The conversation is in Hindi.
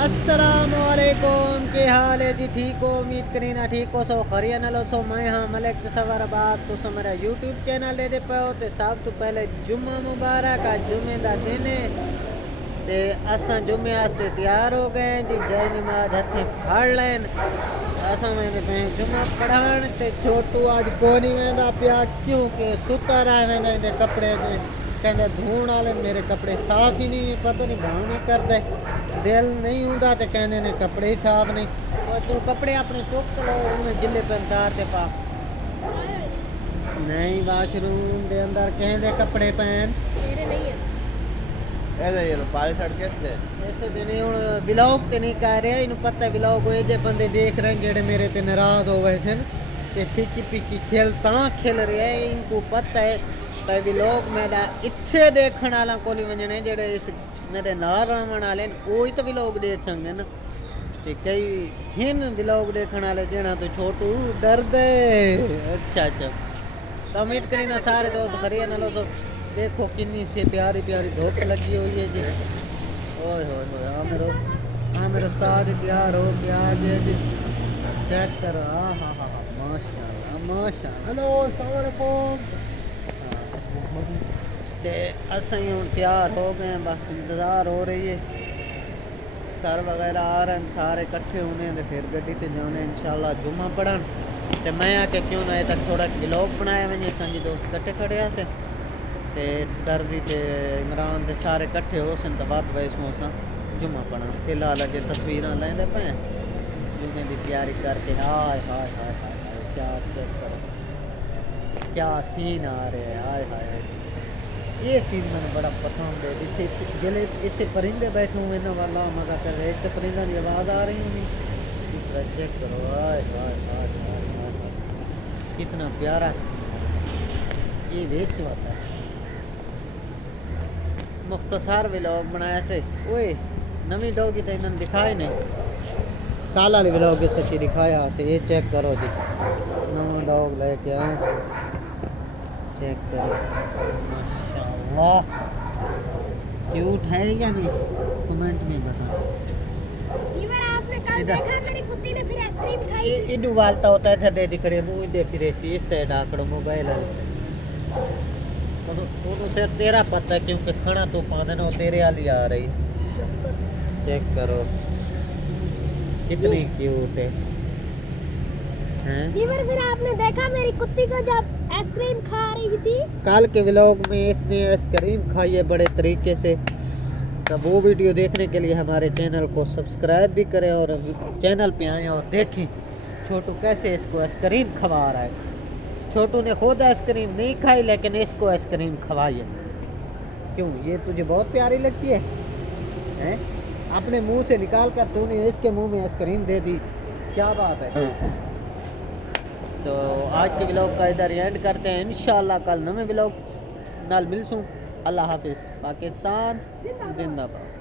अस्सलामुअलैकुम, के हाल है जी? ठीक हो? उम्मीद करी ना ठीक हो। सो खरिया नलो सो मैं हाँ मलिक तसव्वुराबाद तो सो मेरा यूट्यूब चैनल दे पे हो। तो सब तो पहले जुम्मा मुबारक। आज जुम्मे का दिन है ते असा जुम्मे वास्ते तैयार हो गए जी। जय नमाज हथे फड़ लैन असा मैंने पे जुम्मा पढ़ान ते छोटू आज को नहीं वेंदा पिया क्योंकि सुता रहा वेंदा इनके कपड़े ने कहते धोने वाले मेरे कपड़े साफ ही नहीं, पता नहीं भाव नहीं करते, दिल नहीं होंदा तो कहते ने कपड़े ही साफ नहीं। और तू कपड़े अपने चुक लो उन्हें गिले पेंतार ते पा नहीं वाशरूम दे अंदर कहते कपड़े पहन ऐसे ये लो पाले सड़ के ऐसे दिन हुण ब्लॉग ते नहीं कह रहे इन पता ब्लॉग होए जे बंदे देख रहे हैं जेड़े मेरे ते नाराज हो गए सन ते फिकी फिकी खेल खेल रहे हैं। इनको पता है भाई ब्लॉग मेरा इत्थे देखने वाला कोली वंजने जेड़े इस मेरे नाल रहने वाले वो ही तो ब्लॉग देख सकते ना। ते कई हिन ब्लॉग देखने वाले जेना तो छोटू डर दे। अच्छा तो उम्मीद करी ना सारे दोस्त खरिया नालो तो देखो कितनी से प्यारी प्यारी धूप लगी हुई है जी। ओए होए होए हाँ मेरे उस्ताद तैयार हो गया जी। चेक करो हाँ हाँ हाँ हाँ माशाल्लाह माशाल्लाह। हेलो अस्सलाम वालेकुम। ते असें हुण तैयार हो गए बस इंतज़ार हो रही है सर वगैरह आ रहे हैं सारे इकट्ठे होने तो फिर गड्डी ते जाने इंशाल्लाह जुम्मा पढ़न। ते मैं आके क्यों ना तक थोड़ा व्लॉग बनाया वञे संजी दोस्त इकट्ठे खड़े से ते दर्जी ते इमरान ते सारे इकट्ठे हो सन तो बात वैसों असां जुम्मा पढ़न। फिलहाल अजे तस्वीरां लैंदे पे जुम्मे की तैयारी करके हाय हाय हाय हाय हाय क्या चेक करो क्या सीन आ रहे हैं। हाय हाय ये सीन मैंने बड़ा पसंद है। इतने जिले इतने परिंदे बैठे हुए ना वाला मजा कर रहे इतने परिंदा की आवाज़ आ रही होगी। दूसरा चेक करो हाय हाय हाय हाय हाय कितना प्यारा सीन ये वेच होता है। मुख्तसर व्लॉग बनाया से ओए नवी डॉगी तो इन्होंने दिखाए नहीं काला वाली व्लॉग से दिखाया से ये चेक करो जी नवा डॉग लेके आए चेक करो माशाल्लाह क्यूट है या नहीं कमेंट में बताओ। आपने कल देखा मेरी कुत्ती ने फिर आइसक्रीम खाई ये इडू वालता होता है दे दिखड़े मुंह दे फिर ऐसी इस साइड आकड़ो मोबाइल से तो सिर तेरा पता है क्योंकि खाना तो पाने ना तेरे वाली आ रही चेक करो कितनी क्यूट है हैं? फिर आपने देखा मेरी कुत्ती को जब आइसक्रीम खा रही थी कल के व्लॉग में इसने आइसक्रीम खाई है बड़े तरीके से। तो वो वीडियो देखने के लिए हमारे चैनल को सब्सक्राइब भी करें और चैनल पे आए और देखें छोटू कैसे इसको आइसक्रीम खवा रहा है। छोटू ने खुद आइसक्रीम नहीं खाई लेकिन इसको आइसक्रीम खवाई है। क्यों ये तुझे बहुत प्यारी लगती है हैं? अपने मुंह से निकाल कर तूने इसके मुंह में आइसक्रीम दे दी क्या बात है। तो आज के व्लॉग का इधर एंड करते हैं इंशाल्लाह कल नवे व्लॉग नाल मिलसूं। अल्लाह हाफिज़। पाकिस्तान जिंदाबाद।